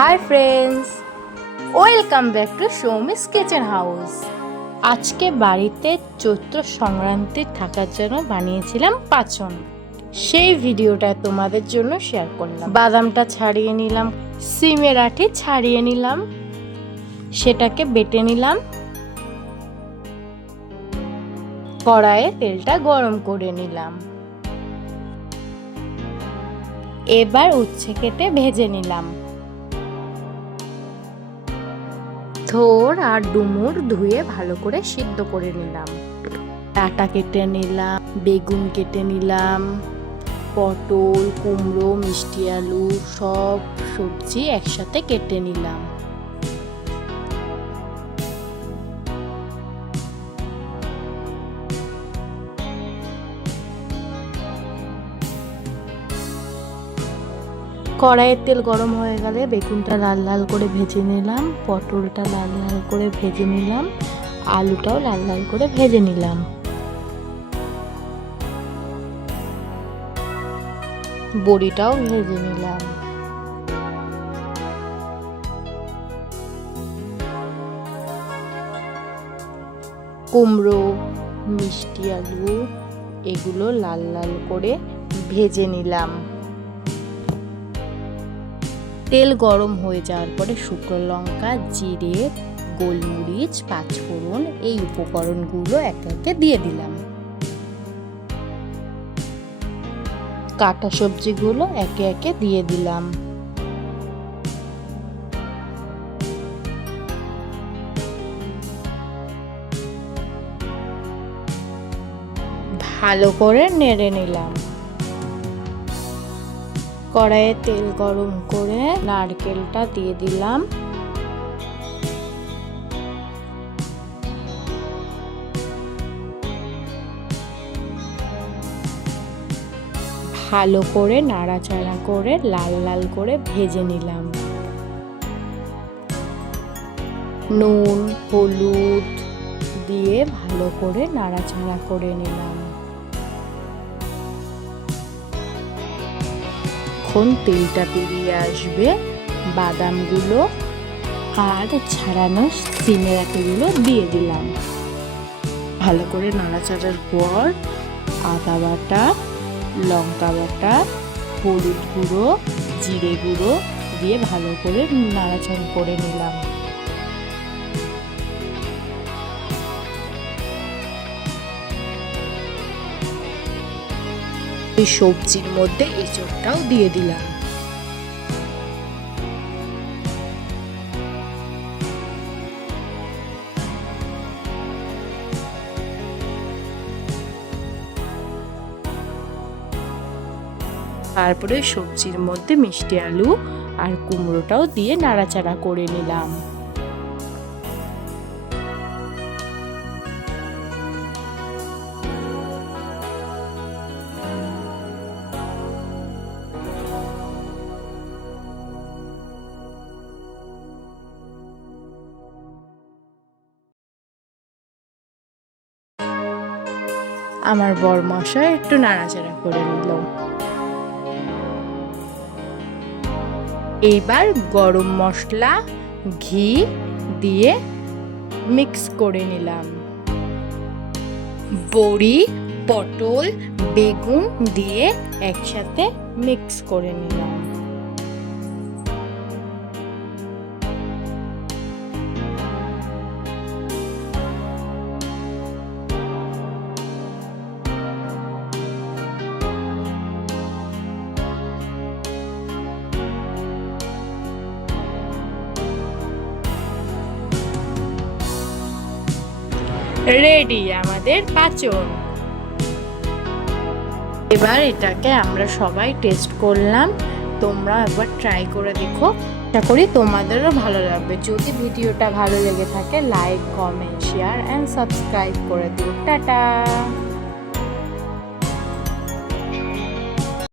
Hi friends welcome back to Soumi's kitchen house আজকে বাড়িতে চৈত্র সংক্রান্তি থাকার জন্য বানিয়েছিলাম পাচন। সেই ভিডিওটা তোমাদের জন্য শেয়ার করলাম। বাদামটা ছাড়িয়ে নিলাম, সিমের আঠি ছাড়িয়ে নিলাম, সেটাকে বেটে নিলাম। কড়াইয়ে তেলটা গরম করে নিলাম। এবার উচ্ছে কেটে ভেজে নিলাম। থোর আর ডুমুর ধুয়ে ভালো করে সিদ্ধ করে নিলাম। ডাটা কেটে নিলাম, বেগুন কেটে নিলাম, পটল, কুমড়ো, মিষ্টি আলু, সব সবজি একসাথে কেটে নিলাম। কড়াইয়ের তেল গরম হয়ে গেলে বেগুনটা লাল লাল করে ভেজে নিলাম, পটলটা লাল লাল করে ভেজে নিলাম, আলুটাও লাল লাল করে ভেজে নিলাম। বড়িটাও ভেজে নিলাম। কুমড়ো, মিষ্টি আলু, এগুলো লাল লাল করে ভেজে নিলাম। তেল গরম হয়ে যাওয়ার পরে শুকনো লঙ্কা, জিরে, গোলমরিচ, পাঁচফোড়ন এই উপকরণগুলো একে একে দিয়ে দিলাম। কাটা সবজিগুলো একে একে দিয়ে দিলাম। ভালো করে নেড়ে নিলাম। কড়াইয়ে তেল গরম করে নারকেলটা দিয়ে দিলাম। ভালো করে নাড়াচাড়া করে লাল লাল করে ভেজে নিলাম। নুন, হলুদ দিয়ে ভালো করে নাড়াচাড়া করে নিলাম। যখন তেলটা বেরিয়ে আসবে, বাদামগুলো আর ছাড়ানো সিমের আটিগুলো দিয়ে দিলাম। ভালো করে নাড়াচাড়ার পর আদা বাটা, লঙ্কা বাটা, হলুদ গুঁড়ো, জিরে গুঁড়ো দিয়ে ভালো করে নাড়াচাড়া করে নিলাম। এই সবজির মধ্যে এঁচড়টাও দিয়ে দিলাম। তারপরে সবজির মধ্যে মিষ্টি আলু আর কুমড়োটাও দিয়ে নাড়াচাড়া করে নিলাম। আমার বর মশাই একটু নাড়াচাড়া করে নিল। এইবার গরম মশলা, ঘি দিয়ে মিক্স করে নিলাম। বড়ি, পটল, বেগুন দিয়ে একসাথে মিক্স করে নিলাম। রেডি, আমাদের পাচন এবার এটাকে আমরা সবাই টেস্ট করলাম। তোমরা একবার ট্রাই করে দেখো। আশা করি তোমাদেরও ভালো লাগবে। যদি ভিডিওটা ভালো লেগে থাকে like comment share and subscribe করে দিও। টাটা!